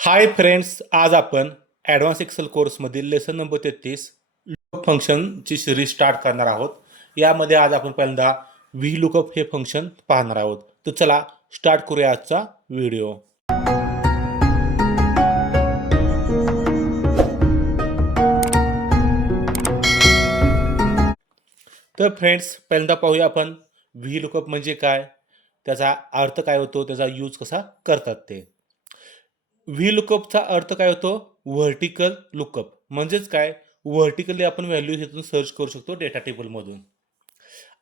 हाय friends आज आपण advance Excel कोर्समधील लेसन नंबर तेहतीस लुकअप फंक्शनची सिरीज स्टार्ट करणार आहोत. यामध्ये आज आपण पहिल्यांदा व्ही लुकअप हे फंक्शन पाहणार आहोत. तर चला स्टार्ट करूया आजचा व्हिडिओ तर फ्रेंड्स पहिल्यांदा पाहूया आपण व्ही लुकअप म्हणजे काय त्याचा अर्थ काय होतो त्याचा यूज कसा करतात ते. व्ही लुकअपचा अर्थ काय होतो? व्हर्टिकल लुकअप म्हणजेच काय? व्हर्टिकली आपण व्हॅल्यू इथून सर्च करू शकतो डेटा टेबलमधून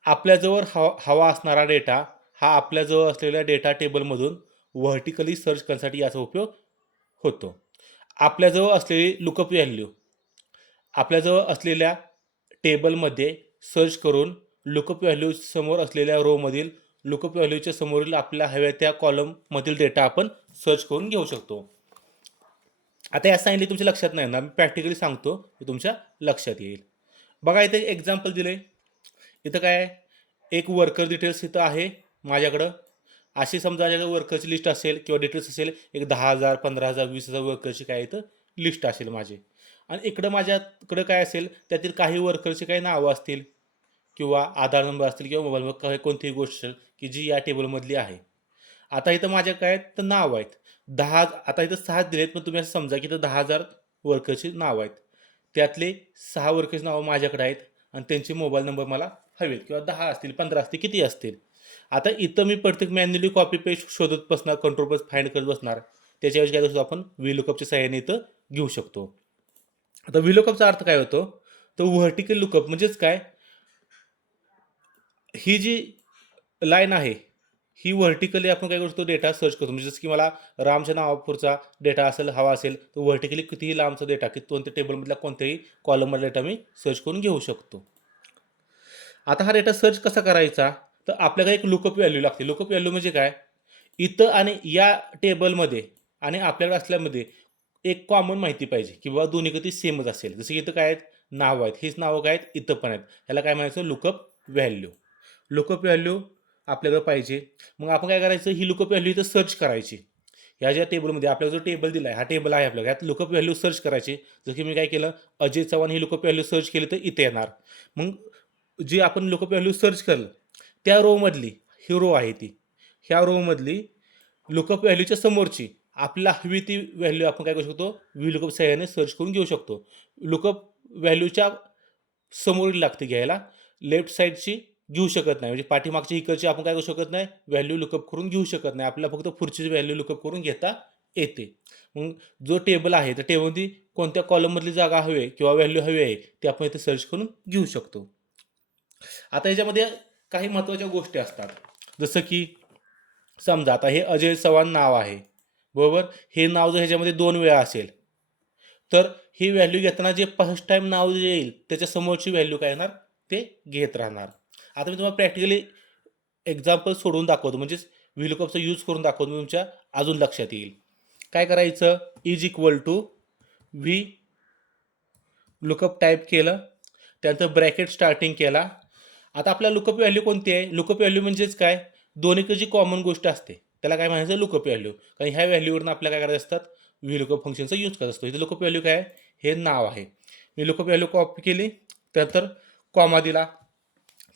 आपल्याजवळ हवा हवा असणारा डेटा हा आपल्याजवळ असलेल्या डेटा टेबलमधून व्हर्टिकली सर्च करण्यासाठी याचा उपयोग होतो. आपल्याजवळ असलेली लुकअप व्हॅल्यू आपल्याजवळ असलेल्या टेबलमध्ये सर्च करून लुकअप व्हॅल्यू समोर असलेल्या रोमधील लुकअप व्हॅल्यूच्या समोरील आपल्या हव्या त्या कॉलममधील डेटा आपण सर्च करून घेऊ शकतो. आता या सांगितले तुमच्या लक्षात नाही ना मी प्रॅक्टिकली सांगतो तुमच्या लक्षात येईल. बघा इथे एक्झाम्पल दिले इथं काय एक वर्कर डिटेल्स इथं आहे माझ्याकडं. अशी समजा माझ्याकडे वर्करची लिस्ट असेल किंवा डिटेल्स असेल एक दहा हजार पंधरा हजार वीस हजार वर्करची काय इथं लिस्ट असेल माझी. आणि इकडं माझ्याकडं काय असेल त्यातील काही वर्करची काही नावं असतील किंवा आधार नंबर असतील किंवा मोबाईल नंबर काही कोणतीही गोष्ट असेल की जी या टेबलमधली आहे. आता इथं माझ्या काय आहेत? तर नाव आहेत. दहा आता इथं सहा दिलेत पण तुम्ही असं समजा की इथं दहा हजार वर्करची नावं आहेत. त्यातले सहा वर्कर्स नावं माझ्याकडे आहेत आणि त्यांचे मोबाईल नंबर मला हवेत. किंवा दहा असतील पंधरा असतील किती असतील. आता इथं मी प्रत्येक मॅन्युअली कॉपी पेस्ट शोधत बसणार कंट्रोल बस फाईंड करत बसणार. त्याच्याऐवजी काय करतो आपण? व्ही सहाय्याने इथं घेऊ शकतो. आता व्ही अर्थ काय होतो? तर व्हर्टिकल लुकअप म्हणजेच काय? ही जी लाईन आहे ही व्हर्टिकली आपण काय करू शकतो? डेटा सर्च करतो. म्हणजे जसं की मला रामच्या नावापूरचा डेटा असेल हवा असेल तर व्हर्टिकली कितीही लांबचा डेटा की कोणत्या टेबलमधल्या कोणत्याही कॉलममधला डेटा मी सर्च करून घेऊ शकतो. आता हा डेटा सर्च कसा करायचा? तर आपल्याकडे एक लुकअप व्हॅल्यू लागते. लुकअप व्हॅल्यू म्हणजे काय? इथं आणि या टेबलमध्ये आणि आपल्याकडे असल्यामध्ये एक कॉमन माहिती पाहिजे किंवा दोन्ही कधी सेमच असेल. जसं की इथं काय आहेत? नावं आहेत. हीच नावं काय आहेत? इथं पण आहेत. ह्याला काय म्हणायचं? लुकअप व्हॅल्यू लुकअप व्हॅल्यू आपल्याकडं पाहिजे. मग आपण काय करायचं? ही लुकअप व्हॅल्यू इथं सर्च करायची. ह्या ज्या टेबलमध्ये आपल्याला जो टेबल दिला आहे हा टेबल आहे आपल्याला. ह्यात लुकअप व्हॅल्यू सर्च करायची. जसं की मी काय केलं? अजय चव्हाण ही लुकअप व्हॅल्यू सर्च केली तर इथे येणार. मग जे आपण लुकअप व्हॅल्यू सर्च केलं त्या रोमधली ही रो आहे ती. ह्या रोमधली लुकअप व्हॅल्यूच्या समोरची आपल्याला हवी ती व्हॅल्यू आपण काय करू शकतो? व्ही लुकअप सहाय्याने सर्च करून घेऊ शकतो. लुकअप व्हॅल्यूच्या समोरील लागते घ्यायला. लेफ्ट साईडची घेऊ शकत नाही. म्हणजे पाठीमागची इकडची आपण काय करू शकत नाही? व्हॅल्यू लुकअप करून घेऊ शकत नाही. आपल्याला फक्त पुढची व्हॅल्यू लुकअप करून घेता येते. मग जो टेबल आहे त्या टेबलमध्ये कोणत्या कॉलममधली जागा हवी आहे किंवा व्हॅल्यू हवी आहे ते आपण इथे सर्च करून घेऊ शकतो. आता याच्यामध्ये काही महत्त्वाच्या गोष्टी असतात. जसं की समजा आता हे अजय चव्हाण नाव आहे. बरोबर? हे नाव जर ह्याच्यामध्ये दोन वेळा असेल तर ही व्हॅल्यू घेताना जे फर्स्ट टाईम नाव जे येईल त्याच्यासमोरची व्हॅल्यू काय येणार? ते घेत राहणार. आता मी तुम्हाला प्रॅक्टिकली एक्झाम्पल सोडून दाखवतो. म्हणजेच व्हिलोकॉपचा यूज करून दाखवतो. तुमच्या अजून लक्षात येईल. काय करायचं? Is equal to V lookup type केलं. त्यानंतर ब्रॅकेट स्टार्टिंग केला. आता आपल्या लुकअप व्हॅल्यू कोणती आहे? लुकअप व्हॅल्यू म्हणजेच काय? दोन्हीकडची कॉमन गोष्ट असते त्याला काय म्हणायचं? लुकअप व्हॅल्यू कारण ह्या व्हॅल्यूवरून आपल्याला काय करायचं असतात? व्ही लुकअप फंक्शनचा यूज करत असतो. इथे लुकअप व्हॅल्यू काय हे नाव आहे. मी लुकअप व्हॅल्यू कॉपी केली. त्यानंतर कॉमा दिला.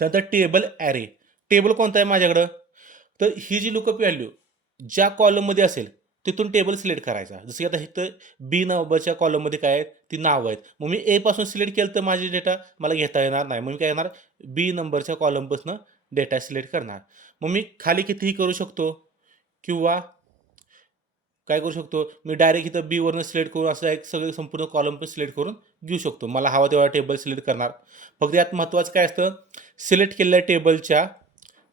त्यानंतर टेबल ॲरे टेबल कोणतं आहे माझ्याकडं? तर ही जी लुकअप व्हॅल्यू ज्या कॉलममध्ये असेल तिथून टेबल सिलेक्ट करायचा. जसं की आता इथं बी नंबरच्या कॉलममध्ये काय आहेत ती नावं आहेत. मग मी एपासून सिलेक्ट केलं तर माझी डेटा मला घेता येणार नाही. मग मी काय येणार बी नंबरच्या कॉलमपासून डेटा सिलेक्ट करणार. मग मी खाली कितीही करू शकतो किंवा काय करू शकतो? मी डायरेक्ट इथं बीवरनं सिलेक्ट करून असं एक सगळं संपूर्ण कॉलम पण सिलेक्ट करून घेऊ शकतो. मला हवा तेव्हा टेबल सिलेक्ट करणार. फक्त यात महत्त्वाचं काय असतं? सिलेक्ट केलेल्या टेबलच्या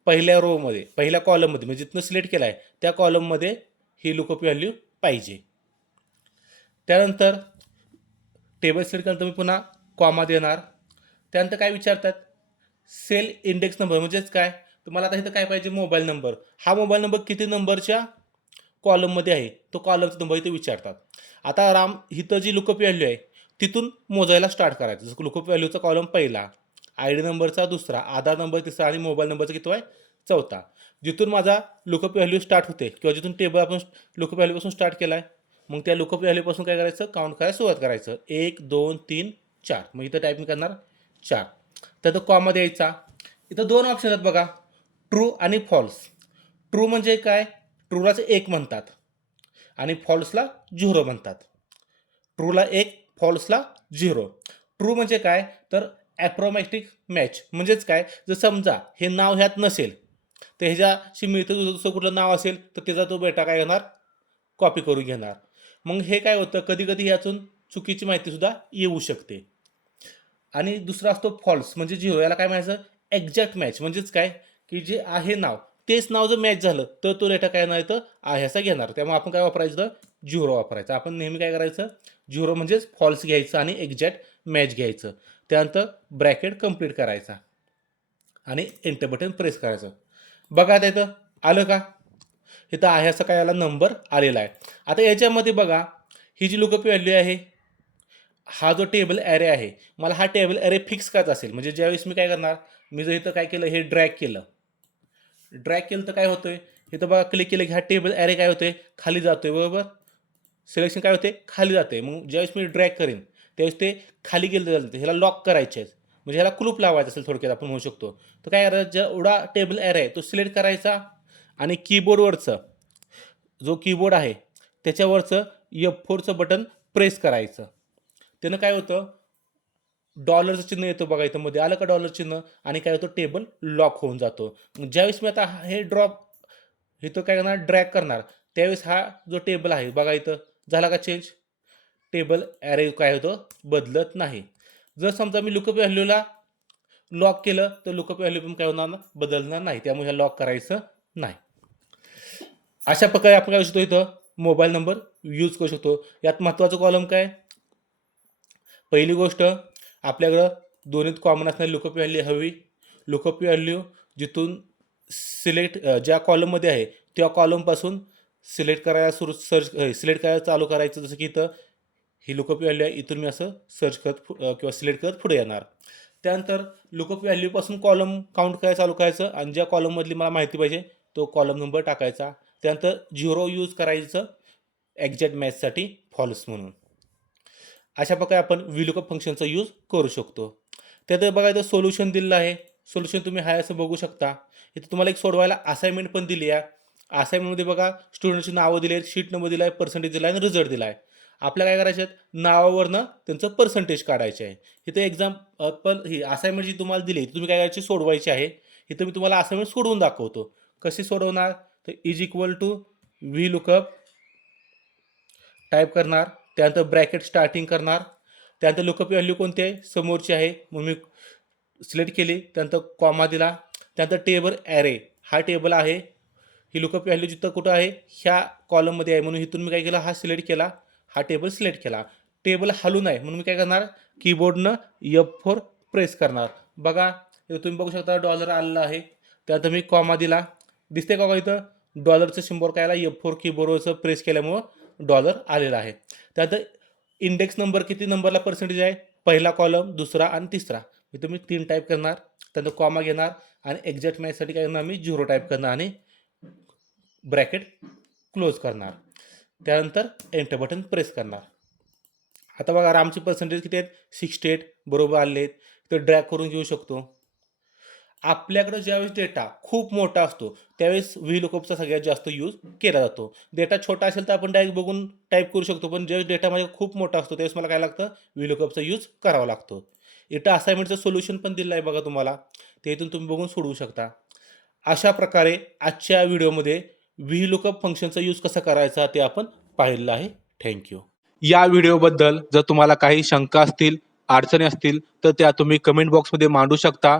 पहिल्या रोमध्ये पहिल्या कॉलममध्ये म्हणजे जिथनं सिलेक्ट केला आहे त्या कॉलममध्ये ही लुकअप व्हॅल्यू पाहिजे. त्यानंतर टेबल सिलेक्ट केल्यानंतर मी पुन्हा कॉमा देणार. त्यानंतर काय विचारतात? सेल इंडेक्स नंबर म्हणजेच काय? तुम्हाला आता इथं काय पाहिजे? मोबाईल नंबर हा मोबाईल नंबर किती नंबरच्या कॉलममध्ये आहे. तो कॉलम तुम्हाला इथे विचारतात. आता राम इथं जी लुकअप व्हॅल्यू आहे तिथून मोजायला स्टार्ट करायचं. जसं लुकअप व्हॅल्यूचा कॉलम पहिला आय डी नंबरचा दुसरा आधार नंबर तिसरा आणि मोबाईल नंबरचा किती आहे? चौथा. जिथून माझा लुकअप व्हॅल्यू स्टार्ट होते किंवा जिथून टेबल आपण लुकअप व्हॅल्यूपासून स्टार्ट केला आहे मग त्या लुकअप व्हॅल्यूपासून काय करायचं? काउंट करायला सुरुवात करायचं. एक दोन तीन चार. मग इथं टायपिंग करणार चार. तर तो कॉमा द्यायचा. इथं दोन ऑप्शन आहेत बघा. ट्रू आणि फॉल्स ट्रू म्हणजे काय? ट्रूलाच एक म्हणतात आणि फॉल्सला झिरो म्हणतात. ट्रूला एक फॉल्सला झिरो. ट्रू म्हणजे काय? तर ॲप्रोमॅटिक मॅच म्हणजेच काय? जर समजा हे नाव ह्यात नसेल तर ह्याच्याशी मिळतं तुझं दुसरं कुठलं नाव असेल तर त्याचा तो बेटा काय घेणार कॉपी करून घेणार. मग हे काय होतं? कधी कधी ह्यातून चुकीची माहितीसुद्धा येऊ शकते. आणि दुसरा असतो फॉल्स म्हणजे झिरो. याला काय म्हणायचं? एक्झॅक्ट मॅच म्हणजेच काय? की जे आहे नाव तेच नाव जर मॅच झालं तर तो डेटा काय नाही तर आहे घेणार. त्यामुळे आपण काय वापरायचं झिरो वापरायचं. आपण नेहमी काय करायचं? झिरो म्हणजेच फॉल्स घ्यायचं आणि एक्झॅक्ट मॅच घ्यायचं. त्यानंतर ब्रॅकेट कंप्लीट करायचा. आणि एंटर बटन प्रेस करायचं. बघा आता इथं आलं का? इथं आहे असं काय याला नंबर आलेला आहे. आता याच्यामध्ये बघा ही जी लुकअप व्हॅल्यू आहे हा जो टेबल ॲरे आहे मला हा टेबल ॲरे फिक्स करायचा असेल. म्हणजे ज्यावेळेस मी काय करणार? मी जर इथं काय केलं हे ड्रॅग केलं. ड्रॅग केलं तर काय होतंय? तर बघा क्लिक केलं की हा टेबल ॲरे काय होते खाली जातोय बरोबर? सिलेक्शन काय होते खाली जाते मग ज्यावेळेस मी ड्रॅग करेन त्यावेळेस ते खाली गेलं जाते ह्याला लॉक करायचे आहेत. म्हणजे ह्याला कुलूप लावायचं असेल थोडक्यात आपण म्हणू शकतो. तर काय करायचं? जेवढा टेबल ॲरे आहे तो सिलेक्ट करायचा आणि कीबोर्डवरचं जो कीबोर्ड आहे त्याच्यावरचं एफ फोरचं बटन प्रेस करायचं. त्यानं काय होतं? डॉलरचं चिन्ह येतं बघा इथं मध्ये आलं का डॉलर चिन्ह? आणि काय होतं? टेबल लॉक होऊन जातो. ज्यावेळेस मी आता हे ड्रॉप इथं काय करणार? ड्रॅग करणार. त्यावेळेस हा जो टेबल आहे बघा इथं. झाला का चेंज टेबल ॲरे काय होतं? बदलत नाही. जर समजा मी लुकअप व्हॅल्यूला लॉक केलं तर लुकअप व्हॅल्यू पण काय होणार ना? बदलणार नाही. त्यामुळे ह्या लॉक करायचं नाही. अशा प्रकारे आपण काय शकतो इथं? मोबाईल नंबर यूज करू शकतो. यात महत्त्वाचं कॉलम काय? पहिली गोष्ट आपल्याकडं दोन्हीत कॉमन असणारी लुकअप व्हॅल्यू हवी. लुकअप व्हॅल्यू जिथून सिलेक्ट ज्या कॉलममध्ये आहे त्या कॉलमपासून सिलेक्ट करायला सुरू सर्च सिलेक्ट करायला चालू करायचं. जसं की इथं ही लुकअप व्हॅल्यू आहे इथून मी असं सर्च करत फु- किंवा सिलेक्ट करत पुढे येणार. त्यानंतर लुकअप व्हॅल्यूपासून कॉलम काउंट करायला चालू करायचं आणि ज्या कॉलममधली मला माहिती पाहिजे तो कॉलम नंबर टाकायचा. त्यानंतर झिरो यूज करायचं एक्झॅक्ट मॅचसाठी फॉल्स म्हणून. अशा प्रकारे आपण विलुकअप फंक्शनचा यूज करू शकतो. त्यात बघा इथं सोल्युशन दिलेलं आहे. सोल्युशन तुम्ही हाय असं बघू शकता. इथं तुम्हाला एक सोडवायला असाइनमेंट पण दिली आहे. असाइनमेंटमध्ये बघा स्टुडंटची नावं दिली आहेत शीट नंबर दिला आहे पर्सेंटेज दिला आहे आणि रिझल्ट दिला आहे. आपल्या काय करायचे आहेत? नावावरनं त्यांचं पर्सेंटेज काढायचे आहे. इथे एक्झाम पण ही असाइनमेंट जी तुम्हाला दिली तुम्ही काय करायची? सोडवायची आहे. इथं मी तुम्हाला असाइनमेंट सोडवून दाखवतो. कशी सोडवणार? तर is equal to V lookup type करणार. त्यानंतर ब्रॅकेट स्टार्टिंग करणार. त्यानंतर लुकअप व्हॅल्यू कोणती आहे? समोरची आहे. मग मी सिलेक्ट केली. त्यानंतर कॉमा दिला. त्यानंतर टेबल ॲरे हा टेबल आहे. ही लुकअप व्हॅल्यू जिथं कुठं आहे? ह्या कॉलममध्ये आहे. म्हणून इथून मी काय केलं? हा सिलेक्ट केला. हा टेबल सिलेक्ट केला. टेबल हलू आहे म्हणून मी काय करणार? कीबोर्डनं एफ फोर प्रेस करणार. बघा. इथं तुम्ही बघू शकता डॉलर आलेला आहे. त्यानंतर मी कॉमा दिला. दिसते का इथं? डॉलरचं सिम्बॉल काय आला? एफ फोर कीबोर्डवरचं प्रेस केल्यामुळं डॉलर आलेला आहे. त्यानंतर इंडेक्स नंबर किती नंबरला पर्सेंटेज आहे? पहिला कॉलम दुसरा आणि तिसरा. मी तुम्ही तीन टाईप करणार त्यानंतर कॉमा घेणार आणि एक्झॅक्ट मॅचसाठी काय करणार मी? झिरो टाईप करणार आणि ब्रॅकेट क्लोज करणार. त्यानंतर एंटर बटन प्रेस करणार. आता बघा रामचे पर्सेंटेज किती आहेत? सिक्स्टी एट बरोबर आले आहेत. तर ड्रॅग करून घेऊ शकतो. आपल्याकडं ज्यावेळेस डेटा खूप मोठा असतो त्यावेळेस व्ही लुकअपचा सगळ्यात जास्त यूज केला जातो. डेटा छोटा असेल तर आपण डायरेक्ट बघून टाईप करू शकतो पण ज्यावेळेस डेटा माझ्या खूप मोठा असतो त्यावेळेस मला काय लागतं? व्ही लुकअपचा यूज करावा लागतो. इथं असाइनमेंटचं सोल्युशन पण दिलं आहे बघा तुम्हाला. ते इथून तुम्ही बघून सोडवू शकता. अशा प्रकारे आजच्या व्हिडिओमध्ये व्ही लुकअप फंक्शनचा यूज कसा करायचा ते आपण पाहिलेलं आहे. थँक्यू या व्हिडिओबद्दल जर तुम्हाला काही शंका असतील अडचणी असतील तर त्या तुम्ही कमेंट बॉक्समध्ये मांडू शकता.